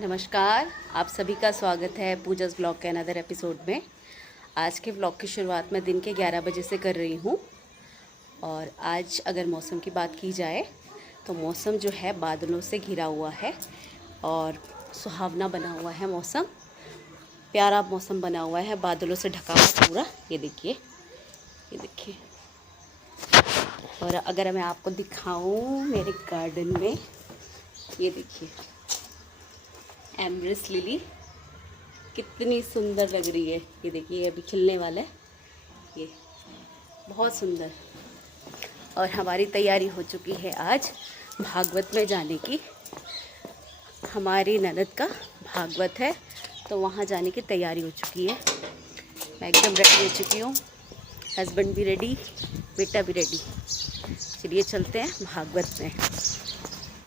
नमस्कार, आप सभी का स्वागत है पूजा's ब्लॉग के अनदर एपिसोड में। आज के ब्लॉग की शुरुआत मैं दिन के 11 बजे से कर रही हूँ। और आज अगर मौसम की बात की जाए तो मौसम जो है बादलों से घिरा हुआ है और सुहावना बना हुआ है मौसम। प्यारा मौसम बना हुआ है, बादलों से ढका हुआ पूरा। ये देखिए। और अगर मैं आपको दिखाऊं मेरे गार्डन में, ये देखिए एमरेस लिली कितनी सुंदर लग रही है। ये देखिए अभी खिलने वाला है, ये बहुत सुंदर। और हमारी तैयारी हो चुकी है आज भागवत में जाने की। हमारी ननद का भागवत है तो वहाँ जाने की तैयारी हो चुकी है। मैं एकदम रेडी हो चुकी हूँ, हस्बैंड भी रेडी, बेटा भी रेडी। चलिए चलते हैं भागवत में।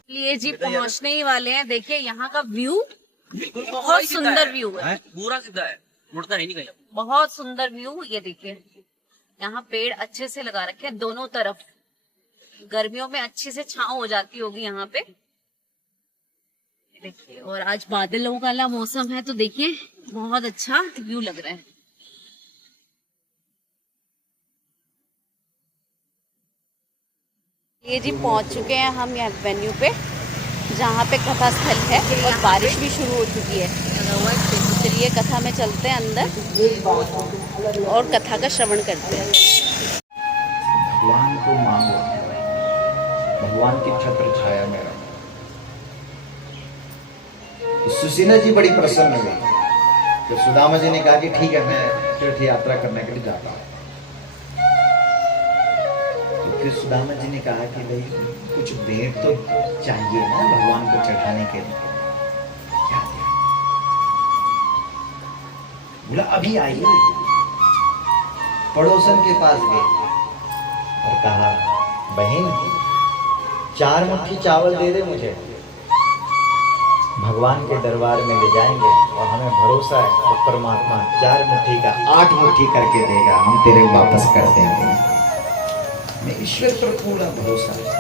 लिए जी पहुँचने ही वाले हैं। देखिए यहाँ का व्यू बहुत सुंदर व्यू है, पूरा सीधा है, मुड़ता है नहीं कहीं। बहुत सुंदर व्यू। ये देखिए यहाँ पेड़ अच्छे से लगा रखे हैं दोनों तरफ। गर्मियों में अच्छी से छांव हो जाती होगी यहाँ पे। देखिए और आज बादलों वाला मौसम है तो देखिए बहुत अच्छा व्यू लग रहा है। ये जी पहुंच चुके हैं हम यहाँ वेन्यू पे जहाँ पे कथा स्थल है और बारिश भी शुरू हो चुकी है। चलिए कथा में चलते हैं अंदर और कथा का श्रवण करते हैं। भगवान को मांगो, भगवान की छत्र छाया में रहो। तो सुशीला जी बड़ी प्रसन्न हुई तो सुदामा जी ने कहा कि ठीक है, मैं तीर्थ यात्रा करने के लिए जाता हूँ। तो फिर सुदामा जी ने कहा कि भाई कुछ भेंट तो चाहिए ना भगवान को चढ़ाने के लिए। क्या दिया? बोला अभी आइए। पड़ोसन के पास गए और कहा बहन 4 मुट्ठी चावल दे दे मुझे, भगवान के दरबार में ले जाएंगे और हमें भरोसा है और परमात्मा 4 मुट्ठी का 8 मुट्ठी करके देगा, हम तेरे वापस कर देंगे। मैं ईश्वर पर पूरा भरोसा है।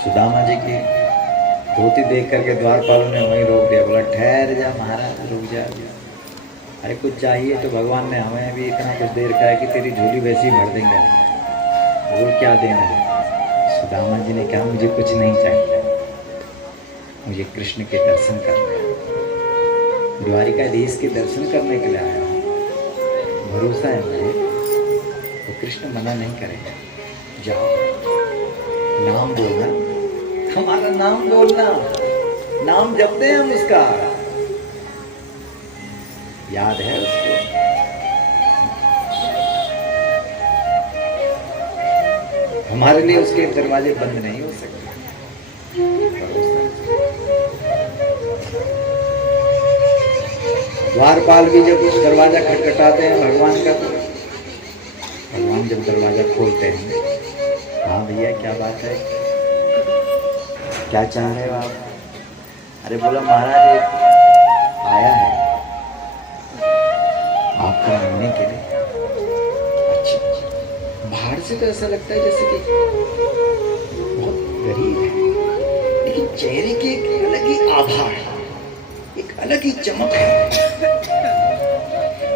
सुदामा जी की धोती देख करके द्वारपालों ने वहीं रोक दिया। बोला ठहर जा महाराज, रुक जा। अरे कुछ चाहिए तो भगवान ने हमें भी इतना कुछ दे रखा है कि तेरी झोली वैसी ही भर देंगे, वो क्या देना है। सुदामा जी ने कहा मुझे कुछ नहीं चाहिए, मुझे कृष्ण के दर्शन करने हैं, द्वारिकाधीश के दर्शन करने के लिए आया हूँ। भरोसा है मुझे तो कृष्ण मना नहीं करेंगे। जाओ, नाम बोलना, हमारा नाम बोलना, नाम जपते हैं हम उसका, याद है उसको। हमारे लिए उसके दरवाजे बंद नहीं हो सकते। द्वारपाल भी जब दरवाजा खटखटाते हैं भगवान का तो भगवान हम जब दरवाजा खोलते हैं, हाँ भैया क्या बात है, क्या चाह रहे हो आप? अरे बोला महाराज एक आया है आपको मिलने के लिए। अच्छा, बाहर से तो ऐसा लगता है जैसे कि बहुत गरीब है, लेकिन चेहरे की एक अलग ही आभा है, एक अलग ही चमक है।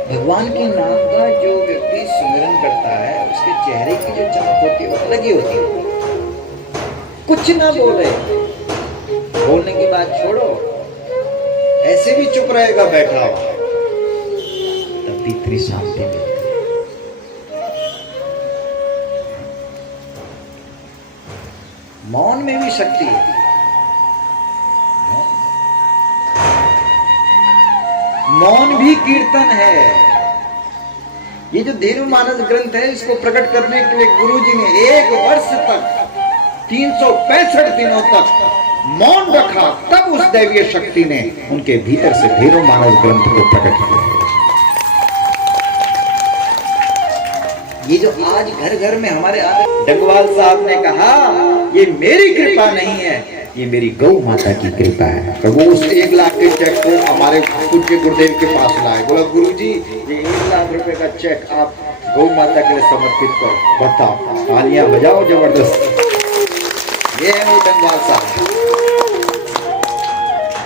भगवान के नाम का जो व्यक्ति सुमिरन करता है उसके चेहरे की जो चमक होती है वो अलग ही होती है। कुछ ना बोले, बोलने की बात छोड़ो, ऐसे भी चुप रहेगा बैठा हुआ, तब भी इतनी शांति मिलती है। मौन में भी शक्ति है। मौन भी कीर्तन है। ये जो धेनु मानस ग्रंथ है इसको प्रकट करने के लिए गुरुजी ने 1 वर्ष तक 365 दिनों तक मौन रखा, तब उस दैवीय शक्ति ने उनके भीतर से धेनु मानस ग्रंथ को प्रकट किया। ये जो आज घर घर में हमारे डंगवाल साहब ने कहा ये मेरी कृपा नहीं है, ये मेरी गौ माता की कृपा है। तो वो उस 1 लाख के चेक को हमारे पूज्य गुरुदेव के पास लाए। बोला गुरुजी ये 1 लाख रुपए का चेक आप गौ माता के लिए समर्पित करो। बताओ, तालियां बजाओ जबरदस्त। ये है वो डंगवाल साहब।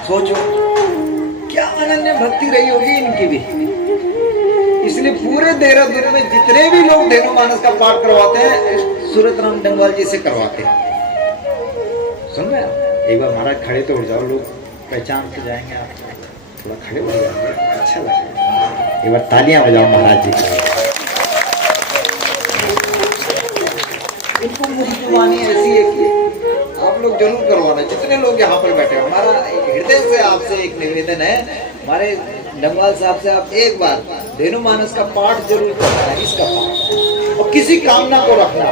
सोचो क्या अनन्य भक्ति रही होगी इनकी भी। इसलिए पूरे देहरादून में जितने भी लोग धेनु मानस का पाठ करवाते हैं सूरत राम डंगवाल जी से करवाते हैं। सुन रहे हैं? एक बार महाराज खड़े तो उठ जाओ, लोग पहचान के जाएंगे, आप थोड़ा खड़े हो जाएंगे, अच्छा लगेगा। एक बार तालियां बजाओ महाराज जी की। इनको मुझे जुबानी ऐसी है कि आप लोग जरूर करवाना, जितने लोग यहाँ पर बैठे। हमारा हृदय से आपसे एक निवेदन है, हमारे डंगवाल साहब से आप एक बार धेनु मानस का पाठ जरूर करना है, इसका पाठ, और किसी कामना को रखना।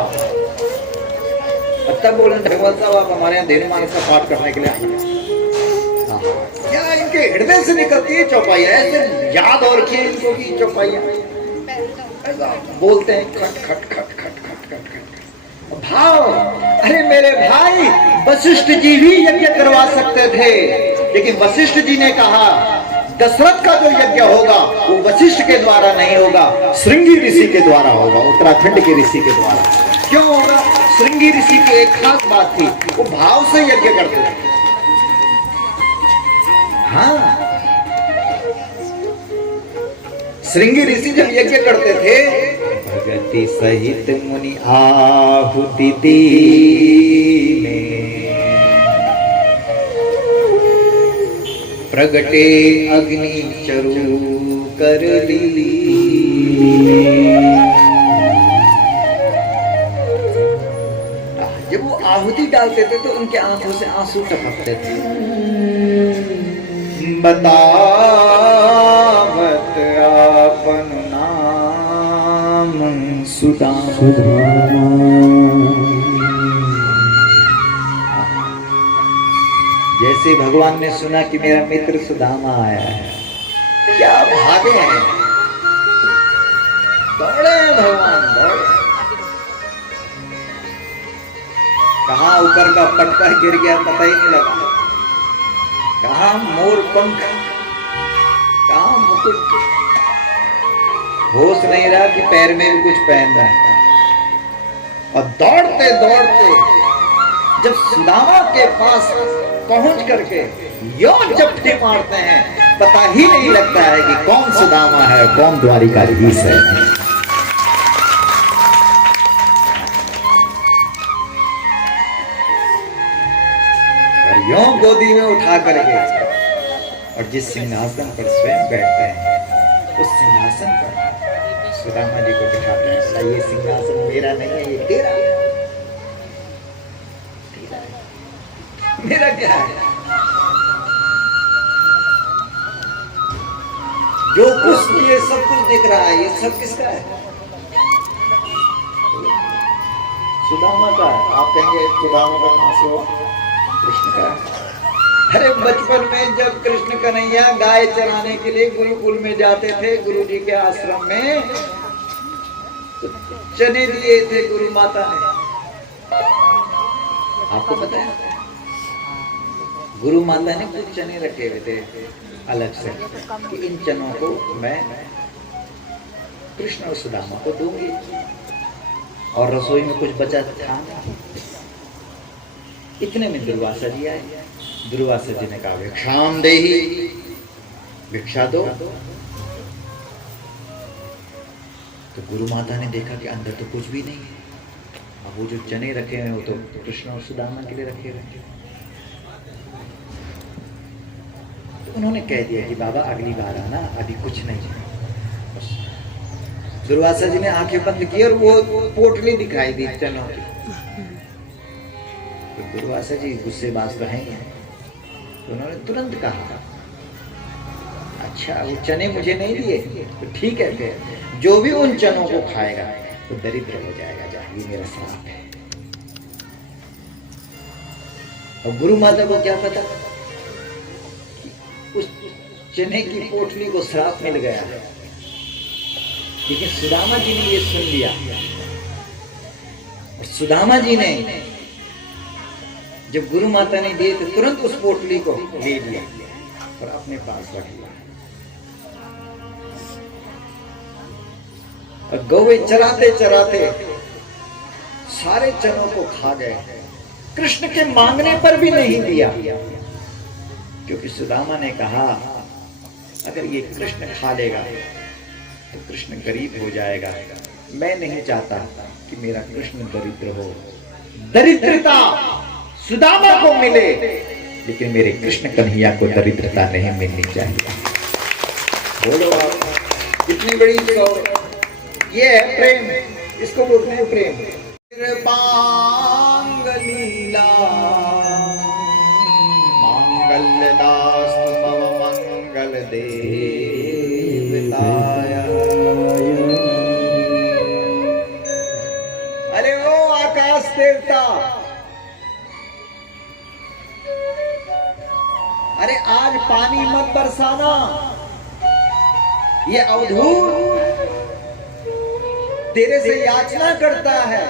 तब बोले डंगवाल साहब आप हमारे यहाँ धेनु मानस का पाठ करने के लिए आए। क्या इनके हृदय से निकलती है चौपाइयाँ, ऐसे याद और किए इनको की चौपाइयाँ बोलते हैं खट खट खट खट खट खट खट भाव। अरे मेरे भाई, वशिष्ठ जी भी यज्ञ करवा सकते थे, लेकिन वशिष्ठ जी ने कहा दशरथ का जो यज्ञ होगा वो वशिष्ठ के द्वारा नहीं होगा, श्रृंगी ऋषि के द्वारा होगा, उत्तराखंड के ऋषि के द्वारा। क्यों होगा? श्रृंगी ऋषि की एक खास बात थी, वो भाव से यज्ञ करते थे। हाँ, श्रृंगी ऋषि जब यज्ञ करते थे, भगति सहित मुनि आहुति दीने, प्रगटे अग्नि चरु कर ली। जब वो आहुति डालते थे तो उनके आंखों से आंसू टपकते थे। बतावत आपन नाम सुदामा, जैसे भगवान ने सुना कि मेरा मित्र सुदामा आया है, क्या भागे हैं, दौड़े भगवान दौड़े। कहाँ ऊपर का पटका गिर गया पता ही नहीं लगा, कहाँ मोर पंख, कहाँ मुकुट, होश नहीं रहा कि पैर में भी कुछ पहनना है। और दौड़ते दौड़ते जब सुदामा के पास पहुंच करके यो चपटे मारते हैं, पता ही नहीं लगता है कि कौन सुदामा है, कौन द्वारिकाधीश है। और यो गोदी में उठा करके और जिस सिंहासन पर स्वयं बैठते हैं उस सिंहासन पर सुदामा जी को बिठाते हैं। ये सिंहासन मेरा नहीं है, ये तेरा है। मेरा क्या है? जो कुछ ये सब कुछ दिख रहा है, ये सब किसका है? सुदामा का है। आप कहेंगे सुदामा का कहां से हो? कृष्ण का है। अरे बचपन में जब कृष्ण कन्हैया गाय चराने के लिए गुरुकुल में जाते थे, गुरुजी के आश्रम में, चने दिए थे गुरु माता ने। आपको पता है गुरु माता ने कुछ चने रखे हुए थे अलग से कि इन चनों को मैं कृष्ण और सुदामा को दूंगी, और रसोई में कुछ बचा था। इतने में दुर्वासा जी आए। दुर्वासा जी ने कहा भिक्षाम देहि, भिक्षा दो। तो गुरु माता ने देखा कि अंदर तो कुछ भी नहीं है। अब वो जो चने रखे हैं वो तो कृष्ण और सुदामा के लिए रखे हुए हैं। तो उन्होंने कह दिया कि बाबा अगली बार आना, अभी कुछ नहीं है। दुर्वासा जी ने आंखें बंद की और वो पोटली दिखाई दी चनों की। तो दुर्वासा जी गुस्सेबाज तो हैं ही हैं, तो उन्होंने तुरंत कहा अच्छा वो चने मुझे नहीं दिए तो ठीक है, फिर जो भी उन चनों को खाएगा वो दरिद्र हो जाएगा, ये मेरा श्राप है। और गुरु माता को क्या पता कि उस चने की पोटली को श्राप मिल गया, लेकिन सुदामा जी ने ये सुन लिया। और सुदामा जी ने जब गुरु माता ने दिए तो तुरंत उस पोटली को ले लिया और अपने पास रख लिया। और गौवे चराते चराते सारे चनों को खा गए। कृष्ण के मांगने पर भी नहीं दिया, क्योंकि सुदामा ने कहा अगर ये कृष्ण खा लेगा तो कृष्ण गरीब हो जाएगा। मैं नहीं चाहता कि मेरा कृष्ण दरिद्र हो। दरिद्रता सुदामा को मिले, लेकिन मेरे कृष्ण कन्हैया को दरिद्रता नहीं मिलनी चाहिए। बोलो आप, इतनी बड़ी ये है प्रेम, इसको बोलते हैं प्रेम। कृपांग लीला मांगल्यदास्तु मम मंगल देवताय। अरे ओ आकाश देवता, अरे आज पानी मत बरसाना। ये अवधूत तेरे से याचना करता है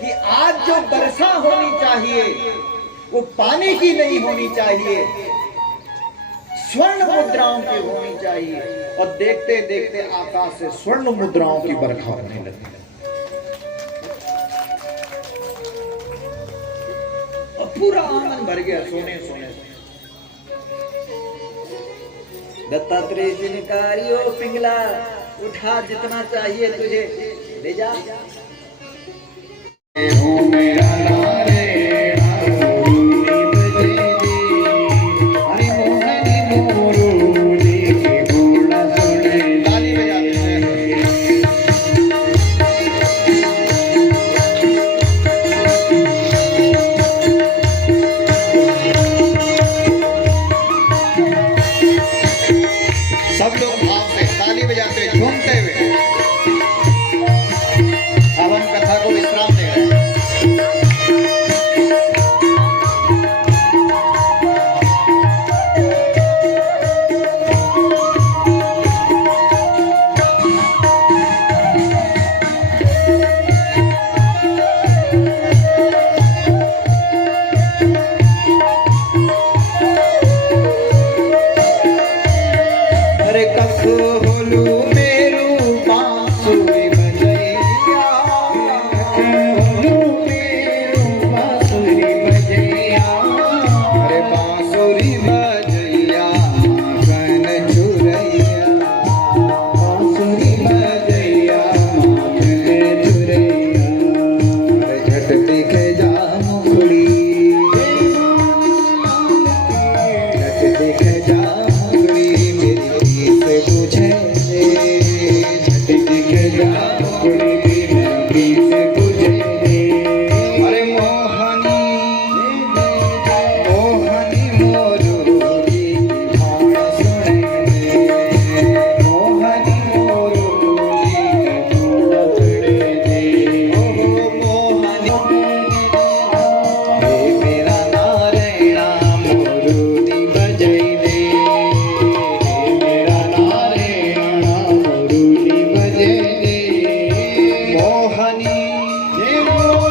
कि आज जो वर्षा होनी चाहिए वो पानी की नहीं होनी चाहिए, स्वर्ण मुद्राओं की होनी चाहिए। और देखते देखते आकाश से स्वर्ण मुद्राओं की बरखा होने लगी। और पूरा आंगन भर गया सोने सोने से। दत्तात्रेय जी ने कहा ओ पिंगला, उठा जितना चाहिए तुझे ले जा। सब लोग भाव से ताली बजाते हुए झूमते हुए अब हम कथा को विश्राम दे रहे हैं।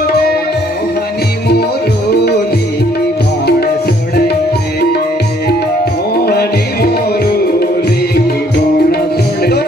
मोहनी मोरोली की बाण सुने रे, मोहनी मोरोली की बाण सुने।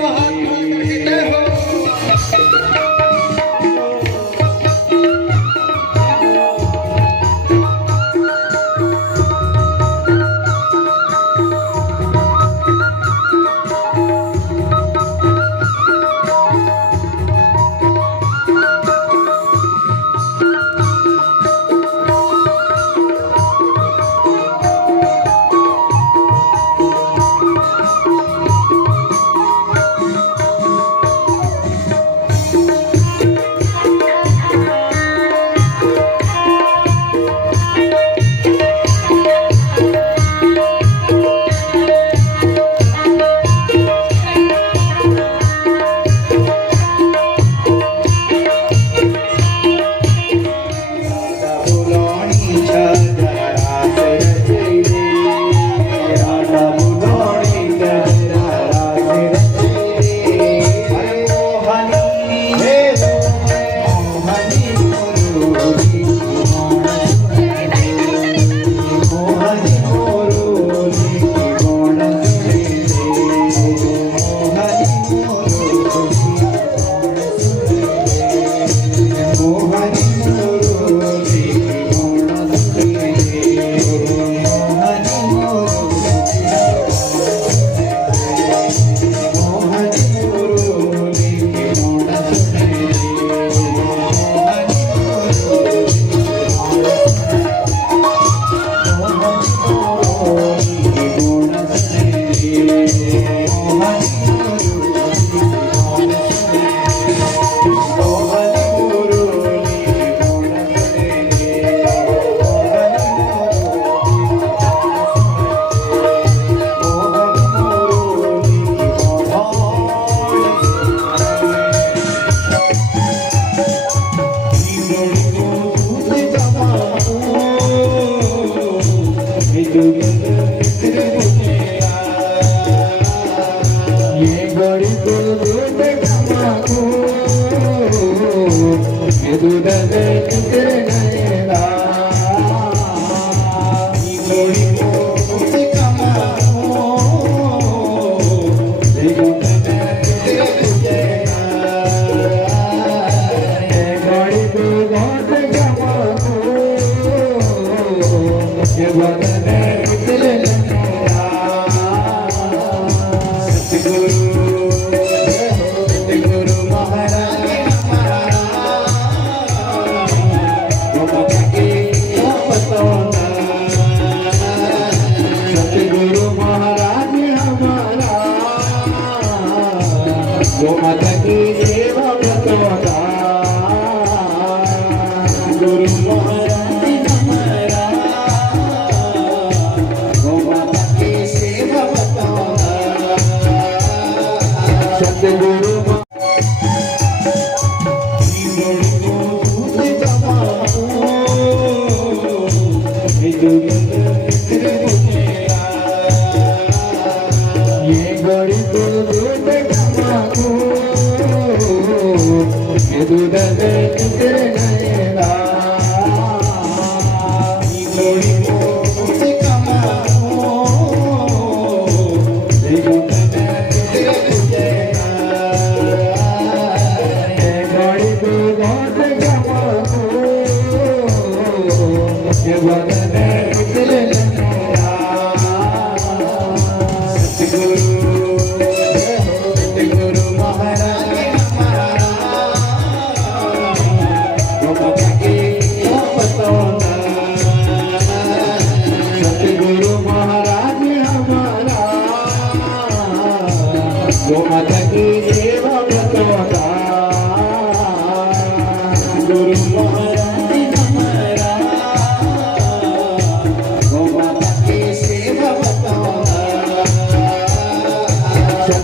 दोनों हाथ जोड़ करके जय हो।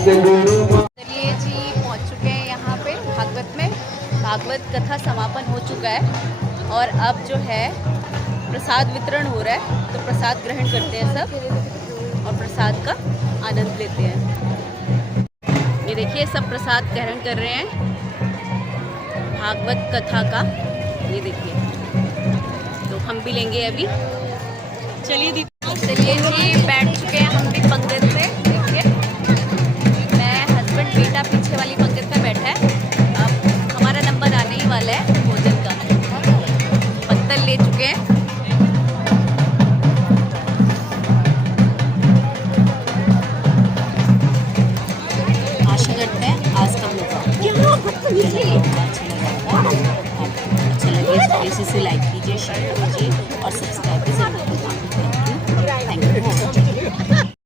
चलिए जी, पहुंच चुके हैं यहाँ पे भागवत में। भागवत कथा समापन हो चुका है और अब जो है प्रसाद वितरण हो रहा है, तो प्रसाद ग्रहण करते हैं सब और प्रसाद का आनंद लेते हैं। ये देखिए सब प्रसाद ग्रहण कर रहे हैं। भागवत कथा का। ये देखिए, तो हम भी लेंगे अभी। चलिए जी, बैठ चुके हैं हम भी पंगत पे। देखिए, मैं हस्बैंड बेटा पीछे वाली पंगत पे बैठा है। अब हमारा नंबर आने ही वाला है भोजन का। पत्तल ले चुके हैं। आशा करते हैं आज का ब्लॉग अच्छा लगे तो इसी से लाइक कीजिए, शेयर कीजिए और सब्सक्राइब भी जरूर कीजिए।